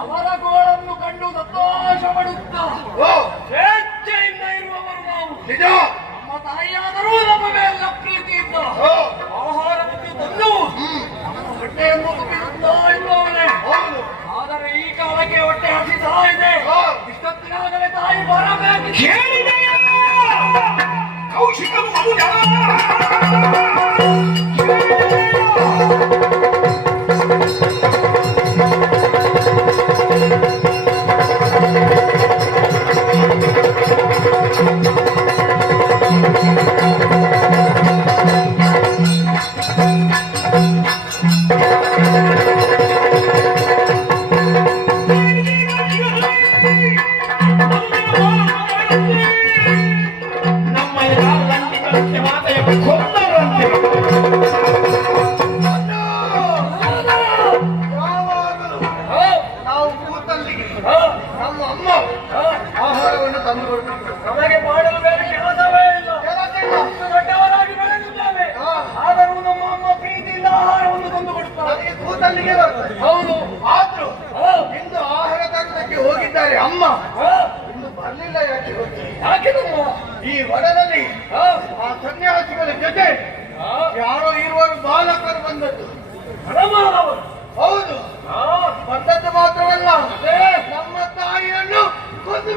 ಅವರ ಗೋಳನ್ನು ಕಂಡು ಸಂತೋಷ ಪಡುತ್ತಾ ಸ್ವೇಚ್ಛೆಯಿಂದ ಇರುವವರು ನಾವು. ನಮ್ಮ ತಾಯಿಯಾದರೂ ನಮ್ಮ ಮೇಲೆ ಪ್ರೀತಿ ಇದ್ದ ಆಹಾರವನ್ನು ತಂದು ಹೊಟ್ಟೆಯನ್ನು ತುಂಬಿರುತ್ತಾ ಇದ್ದವಳೆ. ಆದರೆ ಈ ಕಾಲಕ್ಕೆ ಹೊಟ್ಟೆ ಹಸಿತಾ ಇದೆ. ಇಷ್ಟೊತ್ತಿಗಾಗಲೇ ತಾಯಿ ಬರಬೇಕು. ನಮ್ಮ ಅಮ್ಮ ಆಹಾರವನ್ನು ತಂದುಕೊಡ್ತಿದ್ರು. ನಮಗೆ ಮಾಡಲು ಬೇರೆ ಕೆಲಸವೇ ಇಲ್ಲ. ದೊಡ್ಡವರಾಗಿ ಬೆಳೆದಿದ್ದೇವೆ. ಆದರೂ ನಮ್ಮ ಅಮ್ಮ ಪ್ರೀತಿಯಿಂದ ಆಹಾರವನ್ನು ತಂದು ಕೊಡುತ್ತಾರೆ. ಕೂತಲ್ಲಿಗೆ ಬರ್ತದೆ. ಹೌದು. ಆದ್ರೂ ಇಂದು ಆಹಾರ ತರಲಿಕ್ಕೆ ಹೋಗಿದ್ದಾರೆ ಅಮ್ಮ. ಇನ್ನು ಬರ್ಲಿಲ್ಲ. ಯಾಕೆ ಗೊತ್ತಿಲ್ಲ. ಯಾಕೆ ನಮ್ಮ ಈ ವನದಲ್ಲಿ ಆ ಸನ್ಯಾಸಿಗಳ ಜೊತೆ ಯಾರೋ ಇರುವರು ಬಾಲಕರು ಬಂದದ್ದು. ಹಣಮಾನವರು. ಹೌದು. ಬಂದದ್ದು ಮಾತ್ರವಲ್ಲ, ನಮ್ಮ ತಾಯಿಯನ್ನು ಕೊಂದು